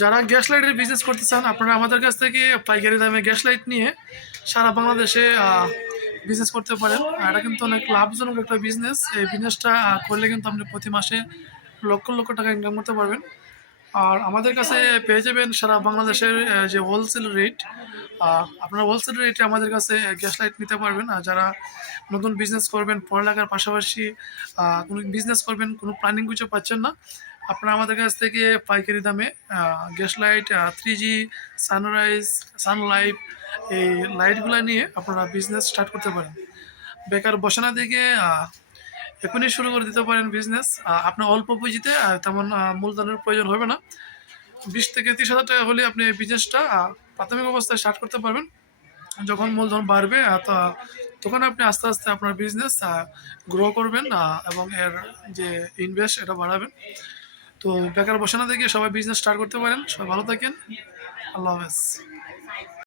যারা গ্যাস লাইটের বিজনেস করতে চান, আপনারা আমাদের কাছ থেকে পাইকারি দামে গ্যাস লাইট নিয়ে সারা বাংলাদেশে বিজনেস করতে পারেন। আর এটা কিন্তু অনেক লাভজনক একটা বিজনেস এই বিজনেসটা করলে কিন্তু আপনি প্রতি মাসে লক্ষ লক্ষ টাকা ইনকাম করতে পারবেন। আর আমাদের কাছে পেয়ে যাবেন সারা বাংলাদেশের যে হোলসেল রেট আপনারা হোলসেল রেটে আমাদের কাছে গ্যাস লাইট নিতে পারবেন। আর যারা নতুন বিজনেস করবেন, পড়ালেখার পাশাপাশি কোনো বিজনেস করবেন, কোনো প্ল্যানিং কিছু পাচ্ছেন না, আপনারা আমাদের কাছ থেকে পাইকারি দামে gas light three G sunrise sunlight এই লাইটগুলো নিয়ে আপনারা বিজনেস স্টার্ট করতে পারেন। বেকার বসানা থেকে এখনই শুরু করে দিতে পারেন বিজনেস আপনার অল্প পুঁজিতে তেমন মূলধনের প্রয়োজন হবে না। বিশ থেকে তিরিশ হাজার টাকা হলে আপনি এই বিজনেসটা প্রাথমিক অবস্থায় স্টার্ট করতে পারবেন। যখন মূলধন বাড়বে তখন আপনি আস্তে আস্তে আপনার বিজনেস গ্রো করবেন এবং এর যে ইনভেস্ট এটা বাড়াবেন। তো বেকার বসানো থেকে সবাই বিজনেস স্টার্ট করতে পারেন। সবাই ভালো থাকেন। আল্লাহ হাফেজ।